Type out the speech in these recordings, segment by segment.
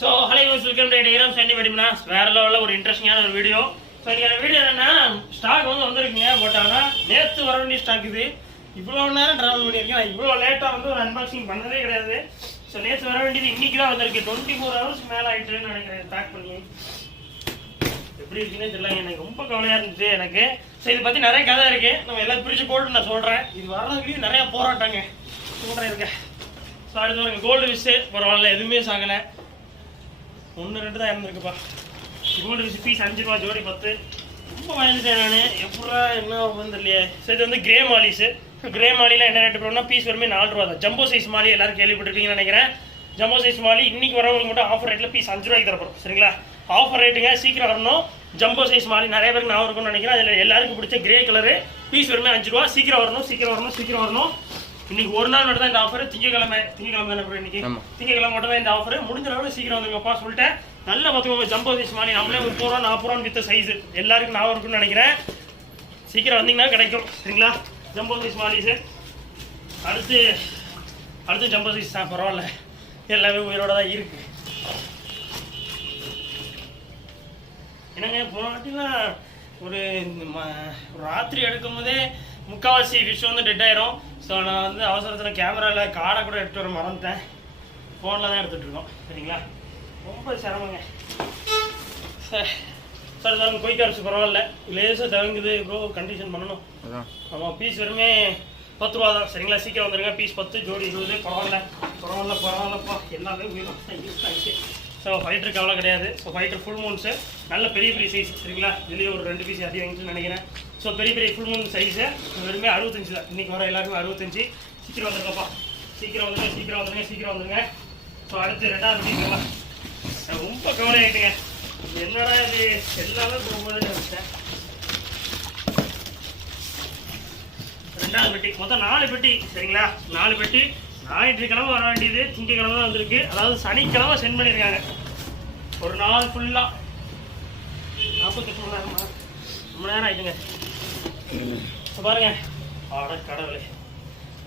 So hello welcome to டேரம் Sunday வெடிம்னா வேற லெவலில் ஒரு இன்ட்ரெஸ்டிங்கான ஒரு வீடியோ. ஸோ இந்த வீடியோ என்னன்னா ஸ்டாக் வந்திருக்குங்க. பட் ஆனால் நேற்று வர வேண்டிய ஸ்டாக் இது. இவ்வளோ நேரம் ட்ராவல் பண்ணியிருக்கேன். நான் இவ்வளோ லேட்டாக ஒரு அன்பாக்சிங் பண்ணதே கிடையாது. ஸோ நேற்று வர வேண்டியது இன்னைக்கு தான் வந்திருக்கு. 24 hours மேலே ஆகிட்டுன்னு நினைக்கிறேன் பேக் பண்ணி. எப்படி இருக்குன்னே தெரியல, எனக்கு ரொம்ப கவலையாக இருந்துச்சு எனக்கு. ஸோ இதை பற்றி நிறைய கதை இருக்குது, நம்ம எல்லாம் பிரித்து போட்டு நான் சொல்கிறேன். இது வர்றதுக்கு நிறையா போராட்டாங்க சொல்கிறேன் இருக்கேன். ஸோ அடுத்து ஒரு கோல்டு விஷு பரவாயில்ல, எதுவுமே சாகலை. 1-2 தான் இருந்திருக்குப்பா. கோல்டு விஷு பீஸ் 5 ரூபா, ஜோடி 10. ரொம்ப வாங்கிட்டேன் நான். எப்படா என்ன ஆகுதுன்னு தெரியலையே. ஸோ இது கிரே மாலிஸு. கிரே மாலியில் என்ன ரேட்டு போகிறோம்னா பீஸ் வருமே 4 ரூபா தான். ஜம்போ சைஸ் மாலி எல்லாரும் கேள்விப்பட்டிருக்கீங்கன்னு நினைக்கிறேன். ஜம்போ சைஸ் மாலி இன்னைக்கு வரவங்களுக்கு மட்டும் ஆஃபர் ரேட்டில் பீஸ் 5 ரூபாய்க்கு தரப்போம். சரிங்களா, ஆஃபர் ரேட்டுங்க, சீக்கிரம் வரணும். ஜம்போ சைஸ் மாலி நிறைய பேருக்கு நான் இருக்கும்னு நினைக்கிறேன். அதில் எல்லாருக்கும் பிடிச்ச கிரே கலரு பீஸ் வருமே 5 ரூபா. சீக்கிரம் வரணும், சீக்கிரம் வரணும், சீக்கிரம் வரணும். இன்னைக்கு ஒரு நாள் மட்டும் தான் இந்த ஆஃபர். திங்கக்கிழமை தானே ப்ரோ இன்னைக்கு. திங்கக்கிழமை மட்டும் தான் இந்த ஆஃபர். முடிஞ்ச அளவு சீக்கிரம் வந்துங்கப்பா சொல்லிட்டேன். நல்ல பார்த்துக்கோங்க. ஜம்போ சைஸ் மாலி நம்மளே 30 ரூபா 40 ரூபான்னு வித்த சைஸ் எல்லாருக்கும் நான் இருக்குன்னு நினைக்கிறேன். சீக்கிரம் வந்தீங்கன்னா கிடைக்கும். சரிங்களா, ஜம்போ சைஸ் மாலிஸு. அடுத்து ஜம்போ சைஸ் தான், பரவாயில்ல, எல்லாமே உயிரோட தான் இருக்கு. என்னங்க போனாட்டிலாம் ஒரு ராத்திரி எடுக்கும் போதே முக்கால்வாசி ஃபிஷ் டெட் ஆயிரும். ஸோ நான் அவசரத்தில் கேமராவில் காடை கூட எடுத்துகிட்டு வர மறந்துட்டேன். ஃபோனில் தான் எடுத்துகிட்டு இருக்கோம். சரிங்களா, ரொம்ப சிரமங்க சார். சார் குயிக் அரிசி பரவாயில்ல, லேசாக தவங்குது ப்ரோ, கண்டிஷன் பண்ணணும். ஆமாம், பீஸ் வெறுமே 10 ரூபா தான். சரிங்களா, சீக்கிரம் வந்துடுங்க. பீஸ் 10, ஜோடி 20. பரவாயில்லப்பா, எல்லாமே உயிரும் இருக்காங்க. ஸோ ஃபைட்டருக்கு அவ்வளோ கிடையாது. ஸோ ஃபைட்டர் ஃபுல் மூன்ஸு நல்ல பெரிய சைஸ். சரிங்களா, இதுலேயே ஒரு 2 பீஸ் அதிகம் வாங்கிட்டு நினைக்கிறேன். ஸோ பெரிய ஃபுல் மூன் சைஸு வெறுமே 65 தான். இன்றைக்கி வர எல்லாருமே 65. சீக்கிரம் வந்துருங்கப்பா, சீக்கிரம் வந்துடுங்க. ஸோ அடுத்து 2வது பீஸ்ங்களா, ரொம்ப கவலை ஆகிட்டுங்க. என்னடா இது எல்லாமே போகும்போதுன்னு வச்சேன். 2வது பெட்டி, மொத்தம் 4 பெட்டி. சரிங்களா, 4 பெட்டி. ஞாயிற்றுக்கிழமை வர வேண்டியது திங்கக்கிழமை தான் வந்திருக்கு. அதாவது சனிக்கிழமை சென்ட் பண்ணியிருக்காங்க. ஒரு நாள் ஃபுல்லாக 48 மணி நேரமா, ரொம்ப நேரம் ஆகிட்டுங்க. பாருங்க, ஆட கடவுளே,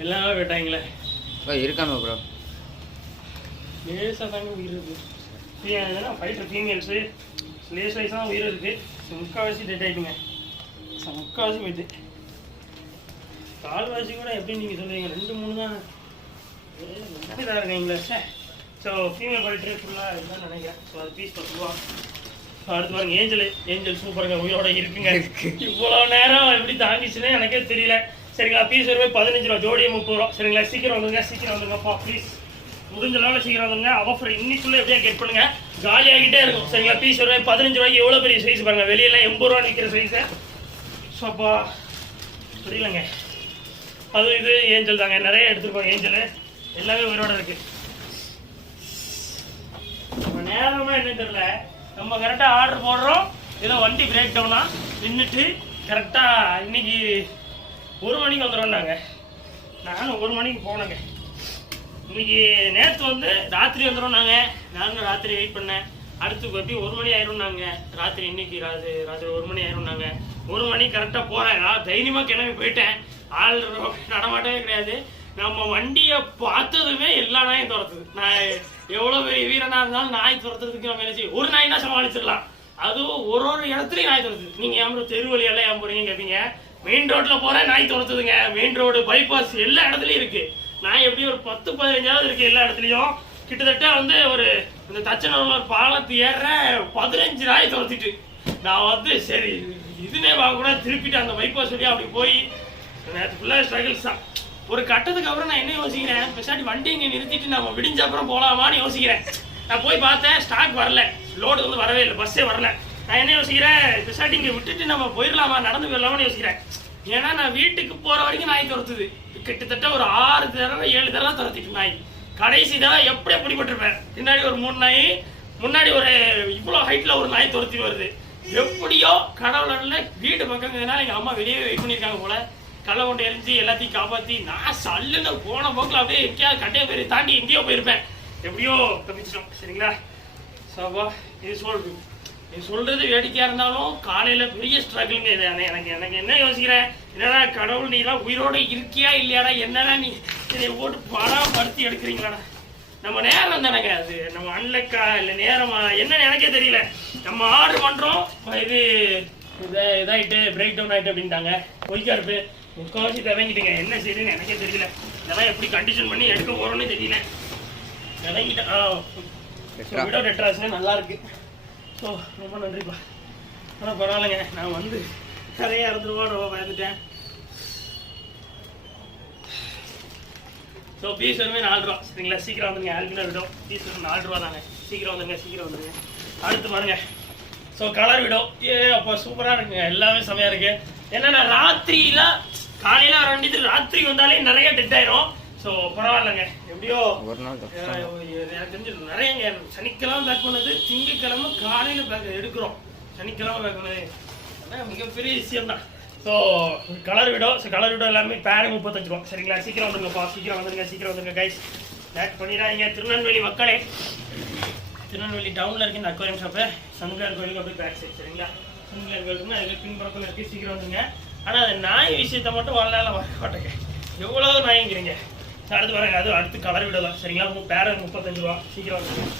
எல்லாமே போயிட்டாங்களே. இருக்கானு ப்ரோ, லேசாக தாங்க உயிர் இருக்குது. ஃபைட்டர் ஃபீமேல்ஸு லேஸ் வைஸாக உயிர் இருக்குது. முக்கால்வாசி டெட் ஆகிட்டுங்க. முக்கால்வாசி போயிட்டு கால்வாசி கூட எப்படி நீங்கள் சொல்லுவீங்க, 2-3 தான் இதாக இருக்கீங்களா. ஸோ ஃபீமேல் ஃபைட்டர் ஃபுல்லாக இதுதான் நினைக்கிறேன். ஸோ அது பீஸ் 10 ரூபா. அடுத்து பாருங்க, ஏஞ்சல் சூப்பருங்க, உயிரோட இருக்குங்க. இவ்வளோ நேரம் எப்படி தாங்கிச்சுன்னே எனக்கே தெரியல. சரிங்களா, பீஸ் வருவே 15 ரூபா, ஜோடியே 30 ரூபா. சரிங்களா, சீக்கிரம் வந்துங்கப்பா ப்ளீஸ். முடிஞ்ச லெவலில் சீக்கிரம் வந்துங்க. ஆஃபர் இன்னைக்குள்ளே எப்படியா கெட் பண்ணுங்க, காலியாகிட்டே இருக்கும். சரிங்களா, பீஸ் வருவே 15 ரூபாய்க்கு. எவ்வளோ பெரிய சைஸ் பாருங்க, வெளியெல்லாம் 80 ரூபா நிற்கிற சைஸு. ஸோ அப்பா புரியலங்க. அதுவும் இது ஏஞ்சல் தாங்க, நிறைய எடுத்துருக்கோம். ஏஞ்சல் எல்லாமே உயிரோட இருக்கு. நம்ம நேரமாக என்ன தெரியல, நம்ம கரெக்டாக ஆர்டர் போடுறோம். ஏதோ வண்டி பிரேக் டவுனாக நின்றுட்டு கரெக்டாக இன்னைக்கு 1 மணிக்கு வந்துடும்னாங்க. நானும் 1 மணிக்கு போனேங்க. இன்னைக்கு நேற்று ராத்திரி வந்துடும்னாங்க. நானும் ராத்திரி வெயிட் பண்ணேன். அடுத்து எப்படி 1 மணி ஆயிரும்னாங்க ராத்திரி. இன்னைக்கு ராத்திரி 1 மணி ஆயிரும்னாங்க. 1 மணி கரெக்டாக போகிறேன். நான் தைரியமாக கிளம்பி போயிட்டேன். ஆள் நடமாட்டவே கிடையாது. நம்ம வண்டியை பார்த்ததுமே எல்லா நாயும் துரத்துது. நான் எவ்வளோ பெரிய வீரனாக இருந்தாலும் நாய் துரத்துறதுக்கு நம்ம நினைச்சு ஒரு நாய்னா சமாளிச்சிடலாம். அதுவும் ஒரு இடத்துலையும் நாய் துரத்துது. நீங்கள் ஏன் தெரு வழியெல்லாம் ஏன் போறீங்கன்னு கேட்பீங்க. மெயின் ரோட்டில் போகிறேன், நாய் துரத்துதுங்க. மெயின் ரோடு, பைபாஸ் எல்லா இடத்துலையும் இருக்குது. நாய் எப்படி ஒரு 10-15 இருக்குது எல்லா இடத்துலையும். கிட்டத்தட்ட ஒரு இந்த தச்சனூர் ஒரு பாலத்து ஏற 15 நாய் துரத்திட்டு நான் சரி இதுனே வாங்க கூட திருப்பிட்டு அந்த பைபாஸ் வழியாக அப்படி போய் நேற்று ஃபுல்லாக ஸ்ட்ரகிள்ஸ் தான். ஒரு கட்டத்துக்கு அப்புறம் நான் என்ன யோசிக்கிறேன், பெசாட்டி வண்டி இங்கே நிறுத்திட்டு நம்ம விடிஞ்ச அப்புறம் போகலாமான்னு யோசிக்கிறேன். நான் போய் பார்த்தேன், ஸ்டாக் வரல, லோடு வரவே இல்லை, பஸ்ஸே வரல. நான் என்ன யோசிக்கிறேன், பெசாட்டி இங்கே விட்டுட்டு நம்ம போயிடலாமா, நடந்து போயிடலாமான்னு யோசிக்கிறேன். ஏன்னா நான் வீட்டுக்கு போகிற வரைக்கும் நாய் துரத்துது. கிட்டத்தட்ட ஒரு 6 தடவை 7 தடவை துரத்திட்டு நாய். கடைசி தடவை எப்படி பிடிபட்டிருப்பேன். பின்னாடி ஒரு 3 நாய், முன்னாடி ஒரு இவ்வளோ ஹைட்டில் ஒரு நாய் துரத்தி வருது. எப்படியோ கடவுள வீடு பக்கங்கிறதுனால எங்கள் அம்மா வெளியே வெயிட் பண்ணியிருக்காங்க போல. கள்ள கொண்டு எரிஞ்சு எல்லாத்தையும் காப்பாற்றி நான் சல்லுன்னு போன போக்கில் அப்படியே எங்கேயாவது கட்டையை பேர் தாண்டி எங்கேயோ போயிருப்பேன். எப்படியோ தப்பிச்சிட்டோம். சரிங்களா, சோபா இது சொல்றது வேடிக்கையாக இருந்தாலும் காலையில் பெரிய ஸ்ட்ரகிளுங்க. இது எனக்கு என்ன யோசிக்கிறேன், என்னடா கடவுள் நீலாம் உயிரோடு இருக்கியா இல்லையாடா, என்னடா நீ இதை போட்டு படாப்படுத்தி எடுக்கிறீங்களாடா. நம்ம நேரம் தானேங்க அது, நம்ம அன்லக்கா இல்லை நேரமா என்னன்னு எனக்கே தெரியல. நம்ம ஆர்டர் பண்றோம், இது இதாயிட்டு பிரேக் டவுன் ஆயிட்டு அப்படின்ட்டாங்க. பொய்க்கா இருப்பு முக்கால்வாசி தவங்கிட்டுங்க. என்ன செய்யுதுன்னு எனக்கே தெரியல. இதெல்லாம் எப்படி கண்டிஷன் பண்ணி எடுக்க போறோம்னு தெரியல. தவங்கிட்டேன். விடோ டெட்ராஸ்னா நல்லா இருக்கு. ஸோ ரொம்ப நன்றிப்பா. ஆனால் பரவாயில்லைங்க, நான் வந்து நிறைய ரூபா பயந்துட்டேன். ஸோ பீஸ் வருமே 4 ரூபா சரிங்களா. சீக்கிரம் வந்துருங்க. ஆல்பினா விடோ பீஸ் வரும் 4 ரூபா தாங்க. சீக்கிரம் வந்துருங்க. அடுத்து பாருங்க. ஸோ கலர் விடோ அப்போ சூப்பராக இருக்குங்க. எல்லாமே செமையாக இருக்கு. என்னன்னா ராத்திரியில காலையில ஆரம்பிச்சு ராத்திரி வந்தாலே நிறைய டெட் ஆயிரும். ஸோ பரவாயில்லைங்க, எப்படியோ எனக்கு தெரிஞ்சு நிறையங்க. சனிக்கிழமை பேக் பண்ணது, திங்கக்கிழமை காலையில பேக் எடுக்கிறோம், சனிக்கிழமை பேக் பண்ணது அதான் மிகப்பெரிய விஷயம் தான். ஸோ கலர் விடோ எல்லாமே பேரு 35 ரூபா சரிங்களா. சீக்கிரம் வந்துருங்கப்பா, சீக்கிரம் வந்துருங்க கைஸ். பேக் பண்ணிடாதீங்க. திருநெல்வேலி மக்களே, திருநெல்வேலி டவுன்ல இருக்கு இந்த அக்வாரியம் ஷாப்பு. சங்கர் கோயிலுக்கு அப்படியே பேக் சைட் சரிங்களா. சங்கர் கோயிலுக்குன்னா அதுக்கு பின்புறத்தில் இருக்கு. சீக்கிரம் வந்துருங்க. ஆனால் அந்த நாய் விஷயத்த மட்டும் வரலால வரமாட்டேங்க, எவ்வளவு நாய்ங்கிறீங்க. அடுத்து பாருங்க, அது அடுத்து கலர் விடோ தான் சரிங்களா. பேரு 35 ரூபா. சீக்கிரம் வந்துருங்க.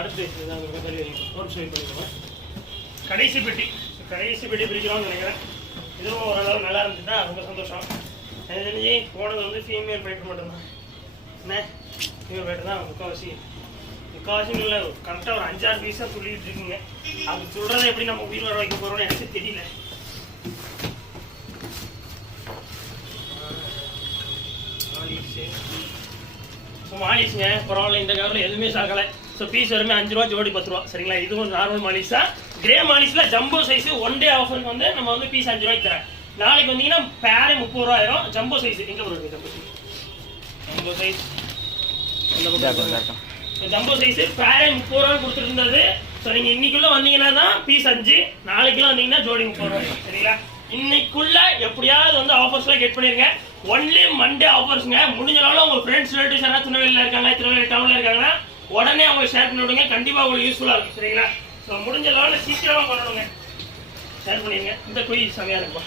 அடுத்து ஒரு பண்ணிக்கோங்க. கடைசி பெட்டி பிரிக்கிறோம்னு நினைக்கிறேன். இதுவும் ஓரளவு நல்லா இருந்துச்சுன்னா ரொம்ப சந்தோஷம். எனக்கு தெரிஞ்சு போனது வந்து ஃபீமேல் பைட்டர் மட்டும்தான். என்ன ஃபீமேல் பைட்டர் தான் முக்கால்வாசி இல்லை, கரெக்டாக ஒரு 5-6 பீஸாக சொல்லிட்டு இருக்குங்க. அது சொல்கிறத எப்படி நம்ம உயிர் வர வைக்க போகிறோம்னு எனக்கு தெரியல. மாலிஷுங்க பரவாயில்ல, இந்த காலத்தில் எதுவுமே சாக்கலை. ஸோ பீஸ் வருமே 5 ரூபா, ஜோடி 10 ரூபா சரிங்களா. இதுவும் நார்மல் மாலிஷ் தான். கிரே மாலிஷில் ஜம்போ சைஸ் 1 டே ஆஃபருக்கு வந்து நம்ம வந்து பீஸ் 5 ரூபாய்க்கு தரேன். நாளைக்கு வந்தீங்கன்னா பேரே 30 ரூபா ஆயிரும். ஜம்போ சைஸ் எங்கே போடுறது? ஜம்போ சைஸ் பேரே 30 ரூபா கொடுத்துருந்தது. ஸோ நீங்கள் இன்னைக்குள்ள வந்தீங்கன்னா தான் பீஸ் 5, நாளைக்குள்ள வந்தீங்கன்னா ஜோடி 30 ரூபா சரிங்களா. இன்னைக்குள்ள எப்படியாவது வந்து ஆஃபர்ஸ்லாம் கெட் பண்ணிருங்க. ஒன்லி மண்டே ஆஃபர்ஸ்ங்க. முடிஞ்சனாலும் உங்க ஃப்ரெண்ட்ஸ் ரிலேட்டிவ்ஸ் யாராவது திருநெல்வேலியில் இருக்காங்க, திருநெல்வேலி டவுன்ல இருக்காங்கன்னா உடனே அவங்க ஷேர் பண்ணி விடுங்க. கண்டிப்பா உங்களுக்கு யூஸ்ஃபுல்லா இருக்கும் சரிங்களா. ஸோ முடிஞ்ச லெவலில் சீக்கிரமா பண்ணணுங்க, ஷேர் பண்ணிடுங்க. இந்த கொய் செமையா இருக்குப்பா.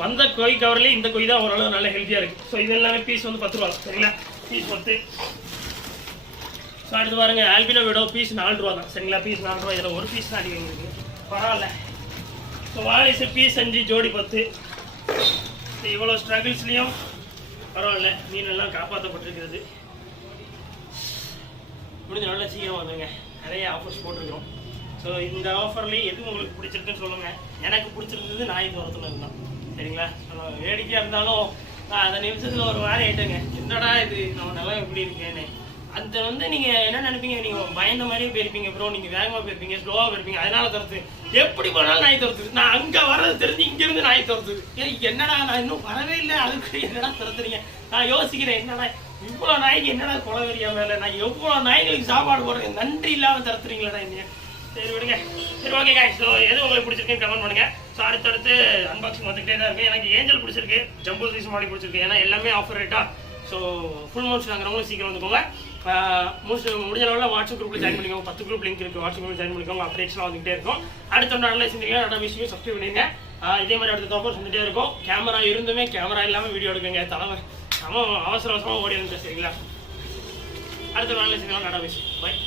வந்த கொய் கவர்லேயே இந்த கொய் தான் ஓரளவு நல்ல ஹெல்த்தியா இருக்கு. ஸோ இது எல்லாமே பீஸ் வந்து 10 ரூபா சரிங்களா. பீஸ் 10. ஸோ அடுத்து பாருங்க, ஆல்பினோ விடோ பீஸ் 4 ரூபா தான் சரிங்களா. பீஸ் 4 ரூபா. இதில் ஒரு பீஸ் தான் அடிக்கிறீங்க, பரவாயில்ல. ஸோ வாலிஸ் பீஸ் 5, ஜோடி 10. இவ்வளோ ஸ்ட்ரகிள்ஸ்லையும் பரவாயில்ல, மீனெல்லாம் காப்பாற்றப்பட்டிருக்கிறது. முடிஞ்ச நல்லா சீக்கிரம் வந்துங்க. நிறைய ஆஃபர்ஸ் போட்டிருக்கிறோம். ஸோ இந்த ஆஃபர்லேயே எது உங்களுக்கு பிடிச்சிருக்குன்னு சொல்லுங்கள். எனக்கு பிடிச்சிருந்தது நாய் தூரத்தில் இருந்தான் சரிங்களா. வேடிக்கையாக இருந்தாலும் நான் அந்த நிமிஷத்தில் ஒரு வாரம் ஆயிட்டேங்க. என்னடா இது நம்ம நல்லா எப்படி இருக்கேன்னு. அந்த வந்து நீங்கள் என்ன நினைப்பீங்க, நீங்கள் பயந்த மாதிரியே போயிருப்பீங்க ப்ரோ. நீங்கள் வேகமாக போயிருப்பீங்க, ஸ்லோவாக போயிருப்பீங்க, அதனால துரத்து. எப்படி போனாலும் நாய் துரத்துது. நான் அங்கே வர்றது தெரிஞ்சு இங்கேருந்து நாய் துரத்துது. என்னடா நான் இன்னும் வரவே இல்லை, அதுக்கு என்னடா துரத்துறீங்க. நான் யோசிக்கிறேன், என்னடா இவ்வளோ நாய்க்கு என்னடா குலவெறியா மேலே, நான் எவ்வளோ நாய்களுக்கு சாப்பாடு போடுறேன், நன்றி இல்லாமல் துரத்துறீங்களா என்ன. சரி விடுங்க. சரி ஓகே ஸோ எது உங்களுக்கு பிடிச்சிருக்குன்னு கமெண்ட் பண்ணுங்க. ஸோ அடுத்தடுத்து அன்பாக்சிங் வந்துகிட்டே தான் இருக்கு. எனக்கு ஏஞ்சல் பிடிச்சிருக்கு, ஜம்போ சைஸ் மாடி பிடிச்சிருக்கு. ஏன்னா எல்லாமே ஆஃபர் ரேட்டா. ஸோ ஃபுல் மோட்ஸ் வாங்குறவங்களும் சீக்கிரம் வந்துக்கோங்க. முடிஞ்ச அளவில் வாட்ஸ்அப் குரூப்பில் ஜாயின் பண்ணிக்கோங்க. 10 குரூப் லிங்க் இருக்குது, வாட்ஸ்அப் குரூப் ஜாயின் பண்ணிக்கோங்க. அப்டேட்ஸ்லாம் வந்துகிட்டே இருக்கும். அடுத்த நல்ல செஞ்சீங்க, நல்ல விஷயம் சப்ஸ்கிரைப் பண்ணிடுங்க. இதே மாதிரி அடுத்த ஆஃபர் வந்துகிட்டே இருக்கும். கேமரா இருந்துமே கேமரா இல்லாமல் வீடியோ எடுக்குங்க. தலைமை அவசரமாக ஓடி வந்துட்டு சரிங்களா. அடுத்த நல்ல செஞ்சீங்க, நல்ல விஷயம். பாய்.